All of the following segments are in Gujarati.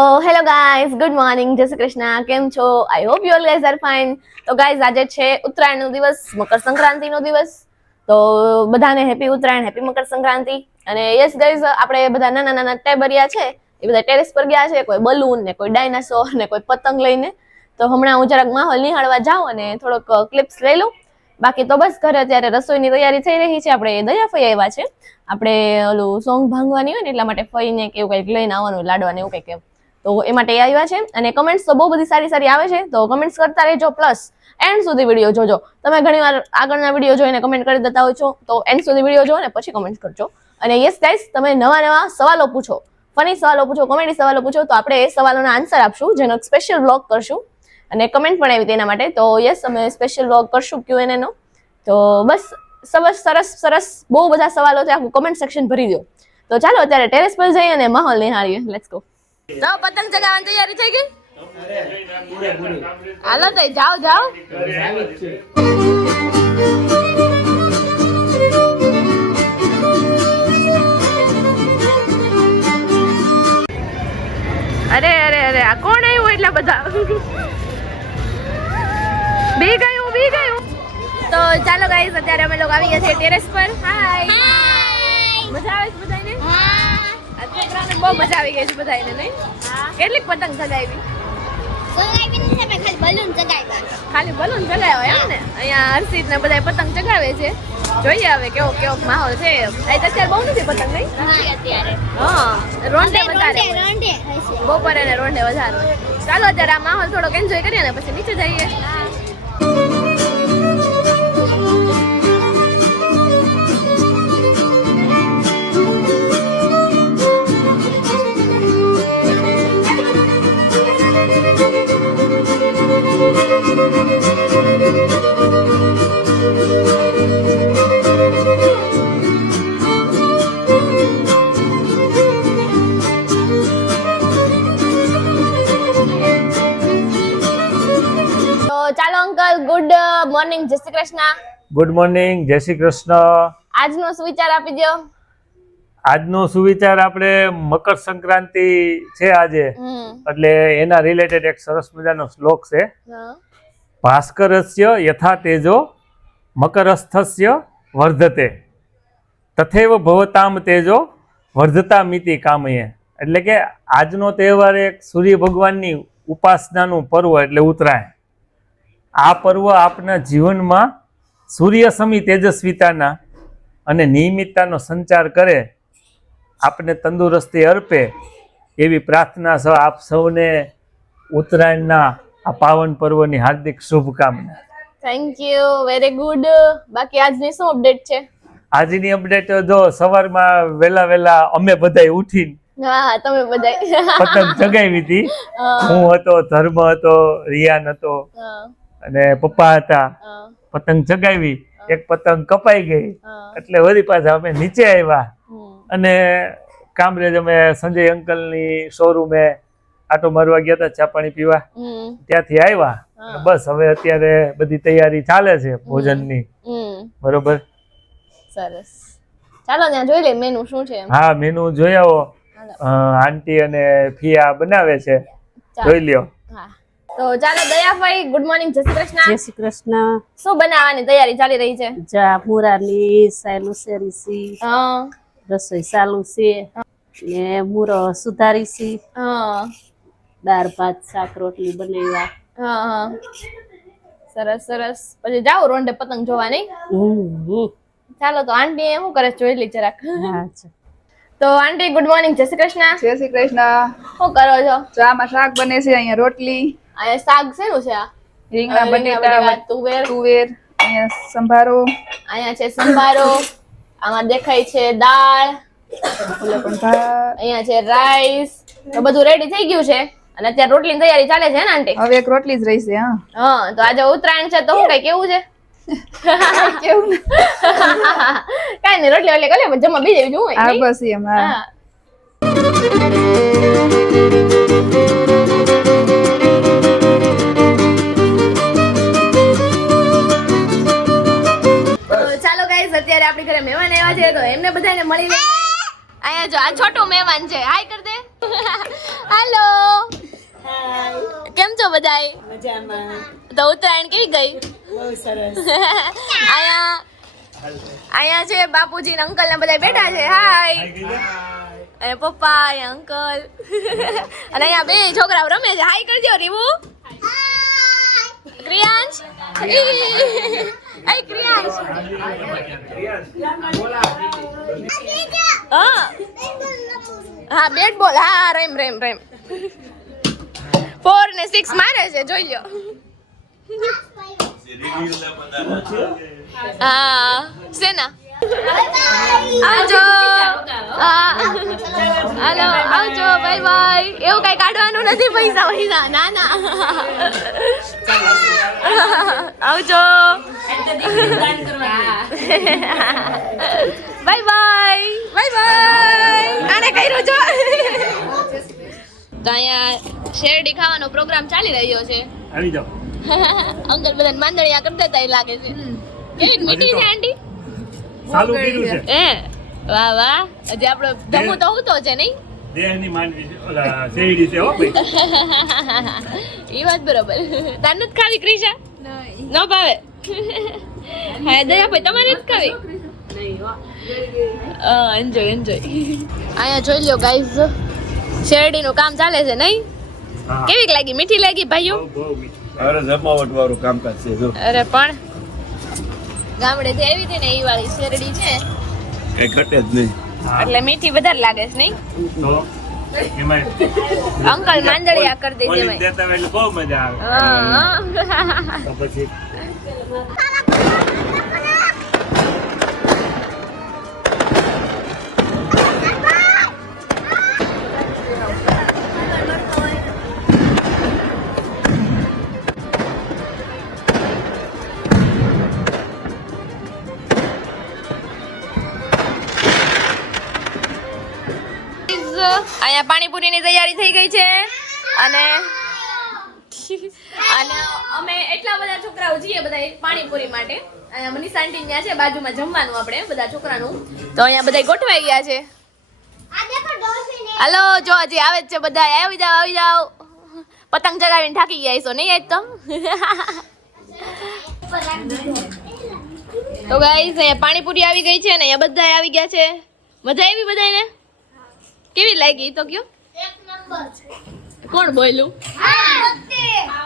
હેલો ગાઈઝ ગુડ મોર્નિંગ જય શ્રી કૃષ્ણ, કેમ છો? I hope you all guys are fine તો ગાઈઝ આજે છે ઉત્તરાયણનો દિવસ, મકર સંક્રાંતિનો દિવસ. તો બધાને હેપી ઉત્તરાયણ હેપી મકર સંક્રાંતિ. અને યસ ગાઈઝ આપણે બધા નાના નાના ટેબરિયા છે, એ બધા ટેરેસ પર ગયા છે, કોઈ બલૂન ને કોઈ ડાયનાસોર ને કોઈ પતંગ લઈને. તો હમણાં હું જરાક માહોલ નિહાળવા જાઉં અને થોડોક ક્લિપ્સ લઈ લઉં. બાકી તો બસ ઘરે અત્યારે રસોઈની તૈયારી થઈ રહી છે, આપણે દયા ફઈ આવ્યા છે. આપણે ઓલું સોંગ ભાંગવાની હોય ને, એટલા માટે ફઈને કે એવું કંઈક લઈને આવવાનું, લાડવાને એવું કંઈક તો એ માટે આવ્યા છે. અને કમેન્ટ્સ તો બહુ બધી સારી સારી આવે છે. તો કમેન્ટ્સ કરતા રહેજો પ્લસ એન્ડ સુધી વીડિયો જોજો. તમે ઘણીવાર આગળના વીડિયો જોઈને કમેન્ટ કરી દેતા હોય છો, તો એન્ડ સુધી વીડિયો જો ને પછી કમેન્ટ કરજો. અને યસ ગાઈસ તમે નવા નવા સવાલો પૂછો ફની સવાલો પૂછો કોમેડી સવાલો પૂછો, તો આપણે એ સવાલોના આન્સર આપશું, જેનો સ્પેશિયલ બ્લોગ કરશું. અને કમેન્ટ પણ આવી તેના માટે. તો યસ અમે સ્પેશિયલ બ્લોગ કરશું ક્યુ એન તો બસ, સરસ સરસ સરસ, બહુ બધા સવાલો છે. આખું કમેન્ટ સેક્શન ભરી દો. તો ચાલો, અત્યારે ટેરેસ પર જઈએ અને માહોલ નિહાળીએ. લેટ્સ ગો તો પતંગ ચગાવવાની તૈયારી થઈ ગઈ? હાલો તો જાઓ જાઓ. અરે અરે અરે આ કોણ આવ્યું એટલા બધા? બી ગયું બી ગયું. તો ચાલો ગાઈસ અત્યારે અમે લોકો આવી ગયા છે ટેરેસ પર. હાય મજા આવે છે બધાને છોકરાને બહુ મજા આવી ગઈ છે બધાને નહીં? કેટલીક પતંગ ચગાવી ખાલી બલૂન ચગાવ્યો એમ ને? અહીંયા હર્ષિત ને બધા પતંગ ચગાવે છે. જોઈએ હવે કેવો કેવો માહોલ છે. અત્યારે બહુ નથી પતંગ નહીં? હા રોંડે વધારે બપોરે ને રોંડે વધારે ચાલો અત્યારે આ માહોલ થોડોક એન્જોય કરીએ ને પછી નીચે જઈએ. ચાલો અંકલ ગુડ મોર્નિંગ જય શ્રી કૃષ્ણ. ગુડ મોર્નિંગ જય શ્રી કૃષ્ણ. આજનો સુવિચાર આપી દો આજનો સુવિચાર આપણે મકર સંક્રાંતિ છે આજે. એટલે એના રિલેટેડ એક સરસ મજાનો શ્લોક છે. ભાસ્કરસ્ય યથા તેજો મકરસ્થસ્ય વર્ધતે તથેવ ભવતામ તેજો વર્ધતા મિતિ કામયે એટલે કે આજનો તહેવાર એક સૂર્ય ભગવાનની ઉપાસનાનું પર્વ એટલે ઉત્તરાયણ। આ પર્વ આપના જીવનમાં સૂર્ય સમી તેજસ્વીતાના અને નિયમિતતાનો સંચાર કરે આપને તંદુરસ્તી અર્પે એવી પ્રાર્થના સહ આપ સૌને ઉત્તરાયણના આ પાવન પર્વની હાર્દિક શુભકામના. થેન્ક યુ વેરી ગુડ બાકી આજની શું અપડેટ છે? આજની અપડેટ જો સવારમાં વહેલા વહેલા અમે બધાય ઉઠીને હા તમે બધાય પતંગ ચગાવી હતી. હું. હતો ધર્મ હતો રિયાન હતો અને પપ્પા હતા. પતંગ ચગાવી. એક પતંગ કપાઈ ગઈ. એટલે વળી પાછા અમે નીચે આવ્યા. અને કામરેજ અમે સંજય અંકલની શોરૂમે આટો મારવા ગયા હતા ચા પાણી પીવા. ત્યાંથી આવ્યા બસ હવે અત્યારે બધી તૈયારી ચાલે છે ભોજનની. બરોબર? સરસ. ચાલો ત્યાં જોઈ લે મેનુ શું છે હા મેનુ જોઈ આવો. આંટી અને ફિયા બનાવે છે. જોઈ લ્યો. હા. તો ચાલો દયાભાઈ ગુડ મોર્નિંગ જય શ્રી જય કૃષ્ણ શ્રી કૃષ્ણ. શું બનાવવાની તૈયારી ચાલી રહી છે? જા મુરાની સાયલું છે સી રસોઈ ચાલુ છે. ને મુરો સુધારી છે. હા. દાળ ભાત શાક રોટલી બનાવ્યા. હા હા. સરસ સરસ. પછી જાઓ રોંડે પતંગ જોવા નહીં. ચાલો તો આંટી શું કરે જોઈ લી જરાક. તો આંટી ગુડ મોર્નિંગ જય શ્રી કૃષ્ણ. જય શ્રી કૃષ્ણ. શું કરો છો? તો આમાં શાક બને છે અહીંયા રોટલી. અહીંયા શાક શેનું છે આ? રીંગણા બટેટા તુવેર. તુવેર અહીંયા સંભારો. અહીંયા છે સંભારો. આમાં દેખાય છે દાળ. અહીંયા છે રાઈસ. તો બધું રેડી થઈ ગયું છે? અને અત્યારે રોટલીની તૈયારી ચાલે છે ને આંટી? હવે એક રોટલી જ રહી છે હા. હા તો આજે ઉત્તરાયણ છે તો હું કઈ કેવું છે? કેવું ને? કઈ નહીં રોટલી વટલી કરે પણ જમવા બીજે બીજું હોય હા બસ એમ હા. હા. ચાલો ગાઈઝ અત્યારે આપણી ઘરે મહેમાન આવ્યા છે તો એમને બધાને મળી લે અહીંયા જો આ છોટું મહેમાન છે. હાય કર દે હાલો બધાય તો ઉત્તરાયણ કેવી ગઈ? અહીંયા અહીંયા છે બાપુજી ને અંકલ ને બધા બેઠા છે હાય અને પપ્પા અંકલ. અને અહીંયા બે છોકરાઓ રમે છે. હાય કરજો રીવુ ક્રિયાંશ. હાય ક્રિયાંશ. હા. હા બેટ બોલ. હા રેમ રેમ રેમ. ફોર ને સિક્સ મારે છે, જોઈ લો હા સેના આવજો. હાલો બાય બાય એવું કઈ કાઢવાનું નથી પૈસા પૈસા ના ના. આવજો. બાય બાય બાય બાય આને કર્યું છો તો અહીંયા શેરડી ખાવાનો પ્રોગ્રામ ચાલી રહ્યો છે. આવી જાઓ. અંકલ બધા માંદળિયા કરતા હતા એ લાગે છે. કેવી મીઠી છે આંટી? સાલું કર્યું છે. એ વાહ વાહ. હજી આપણો ધમો તો હોતો છે નહીં? દેહની માંડવી છે ઓલા શેરડી છે હો ભાઈ. એ વાત બરોબર. તાર નથી ખાવી ક્રિશા? ન ભાવે? હા દયા ભાઈ તમારે જ ખાવી? એન્જોય એન્જોય અહીંયા જોઈ લ્યો ગાઈઝ શેરડીનું કામ ચાલે છે નહીં? કેવીક કેવી લાગી? મીઠી લાગી ભાઈઓ? અરે જમાવટ વાળું કામકાજ છે જો. અરે પણ ગામડેથી આવી હતી ને એ વાળી શેરડી છે. કઈ ઘટે જ નહીં. એટલે મીઠી વધારે લાગે છે નહીં? અંકલ માંદળિયા કરી દેજે પોલીસ દેતા એટલે બહુ મજા આવે. પછી અહીંયા પાણીપુરીની તૈયારી થઈ ગઈ છે. અને અને અમે એટલા બધા છોકરાઓ છીએ બધા પાણીપુરી માટે. અહીંયા મનીષ આંટી ત્યાં છે, બાજુમાં જમવાનું આપણે બધા છોકરાનું. તો અહીંયા બધા ગોઠવાઈ ગયા છે. હાલો, જો હજી આવે જ છે બધા આવી જાઓ આવી જાઓ. પતંગ ચગાવીને થાકી ગયા છો નહીં આજ તો? તો ગાઈસ અહીંયા પાણીપુરી આવી ગઈ છે ને, અહીંયા બધા આવી ગયા છે. મજા આવી બધાને કેવી લાગી? તો કયો? કોણ બોલ્યું?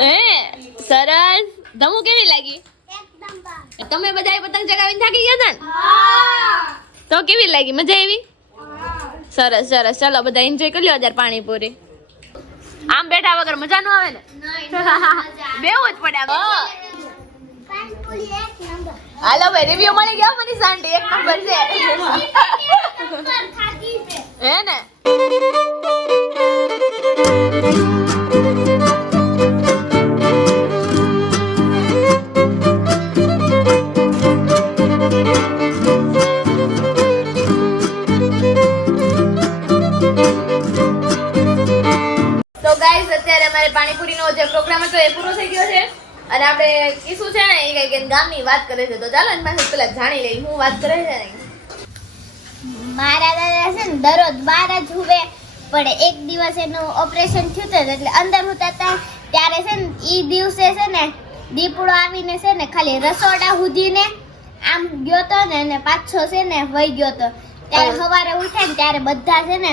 હે સરસ. ધમુ કેવી લાગી? તમે બધા પતંગ ચગાવીને થાકી ગયા હતા ને? તો કેવી લાગી? મજા આવી? સરસ સરસ. ચાલો બધા એન્જોય કરી લો અત્યારે પાણીપુરી. આમ બેઠા વગર મજા ન આવે ને? બેવું જ પડે. હાલો ભાઈ રિવ્યુ મળી ગયો મને સાંડી એક નંબર છે. હે ને? અમારે પાણીપુરીનો જે પ્રોગ્રામ હતો એ પૂરો થઈ ગયો છે. અને આપણે કિસુ છે ને, એ કઈ ગામની વાત કરે છે. તો ચાલો એની પેલા જાણી લઈ હું વાત કરે છે ને? મારા દાદા છે ને દરરોજ બહાર જ હુવે. પણ એક દિવસ એનું ઓપરેશન થયું હતું એટલે અંદર હોતા હતા. ત્યારે છે ને એ દિવસે છે ને દીપડો આવીને છે ને ખાલી રસોડા સુધીને આમ ગયો તો ને અને પાછો છે ને વહી ગયો તો. ત્યારે સવારે ઉઠે ને ત્યારે બધા છે ને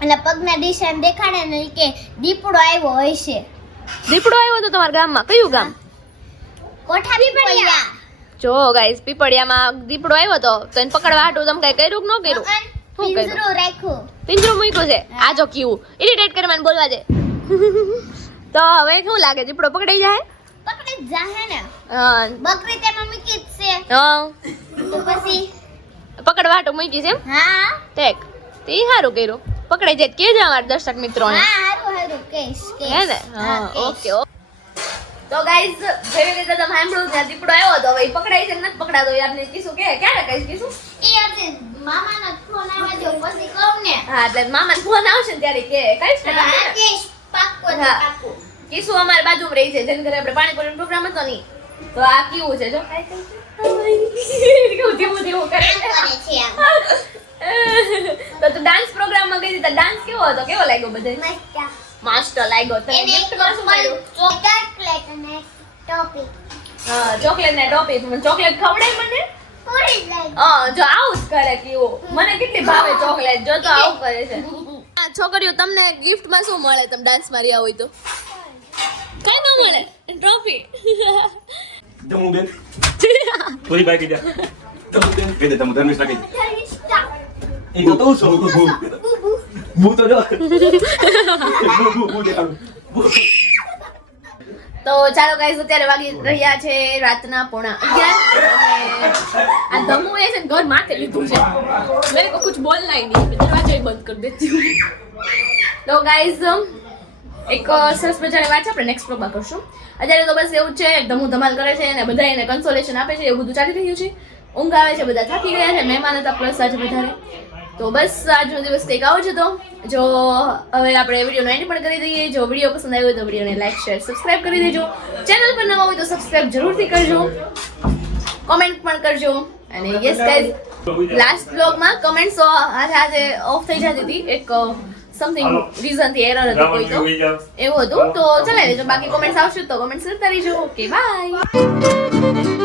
એટલે પગના દિશાને દેખાડે ને કે દીપડો આવ્યો હોય છે દીપડો આવ્યો તો તમારા ગામમાં? કયું ગામ? કોઠા પીપળિયા જો ગાઈસ પીપળિયામાં દીપડો આવ્યો તો તો એને પકડવા હાટું તમે કઈ કર્યું કે ન કર્યું? શું કર્યું? પિંજરું રાખ્યું. મૂક્યું છે? આ જો કેવું. ઇરિટેટ કરી મને બોલવા દે. તો હવે શું લાગે? દીપડો પકડાઈ જાય? પકડી જાહે ને. હા. બકરી તે મમ્મી કીત છે. હા. તો પછી? પકડવા હાટું મૂકી છે એમ? હા. ટેક તે સારું કર્યું. પકડાઈ જાય કે અમારા દર્શક મિત્રોને. હા હારું હારું. કેશ કેશ હે ને? હા ઓકે. તો ગાઈઝ જેવી રીતે તમે સાંભળ્યું ત્યાં દીપડો આવ્યો તો હવે પકડાય છે ને નથી પકડાતો એ આપણે કીશું કે ક્યારે કહીશ કીશું? એ આજે મામાનો ફોન આવે જો પછી કહું ને. હા એટલે મામાને ફોન આવશે ને ત્યારે કે કહીશ ને હા કે પાક્કો છે હા. પાક્કો. કીશું અમારી બાજુમાં રહી છે જેને ઘરે આપણે પાણીપુરીનો પ્રોગ્રામ હતો નહીં તો આ કેવું છે જો? કેવું ધીમું ધીમું કરે છે. તો તું ડાન્સ પ્રોગ્રામમાં ગઈ હતી તો ડાન્સ કેવો હતો? કેવો લાગ્યો બધે? મસ્ત. માસ્ટર લાગ્યો તને ગિફ્ટમાં શું મળ્યું? ચોકલેટ અને ટોપી હા ચોકલેટ ને ટોપી મને ચોકલેટ ખવડાય મને? પૂરી જ લાગી. હા જો આવું જ કરે કેવો. મને કેટલી ભાવે ચોકલેટ જો તો આવું કરે છે. આ છોકરીઓ તમને ગિફ્ટમાં શું મળે? તમે ડાન્સમાં રહ્યા હોય તો. કઈ ના મળે? ટ્રોફી બેન. બાકી દે બેન ધર્મેશ એ તો તું છો બુ બુ તો જો. બુ બુ બુ દેખાડું. બુ. તો ચાલો ગાઈઝ અત્યારે વાગી રહ્યા છે રાતના પોણા અગિયાર. આ ધમુ એ છે ઘર માથે લીધું છે. મેં કો કુછ બોલના હી નહીં દરવાજો બંધ કરી દેતી હું. તો ગાઈઝ એક સરસ મજાની વાત છે, આપણે નેક્સ્ટ પ્રોબા કરશું. અત્યારે તો બસ એવું છે, ધમુ ધમાલ કરે છે અને બધા એને કન્સોલેશન આપે છે, એવું બધું ચાલી રહ્યું છે. ઊંઘ આવે છે, બધા થાકી ગયા છે, મહેમાન હતા પ્લસ આજે વધારે. તો બસ આજનો દિવસ કંઈક આવો જ હતો. જો હવે આપણે વિડીયોનો એન્ડ પણ કરી દઈએ. જો વીડિયો પસંદ આવ્યો તો વિડીયોને લાઈક શેર સબસ્ક્રાઈબ કરી દેજો. ચેનલ પર નવા હોય તો સબસ્ક્રાઇબ જરૂરથી કરજો. કોમેન્ટ પણ કરજો. અને યસ ગાઈઝ લાસ્ટ બ્લોગમાં કમેન્ટ્સ આજે આજે ઓફ થઈ જતી હતી. એક સમથિંગ રીઝનથી એરર હતો કોઈ તો. એવું હતું. તો ચલાવી લેજો. બાકી કોમેન્ટ્સ આવશે તો કોમેન્ટ્સ કરતા રહીજો. Okay bye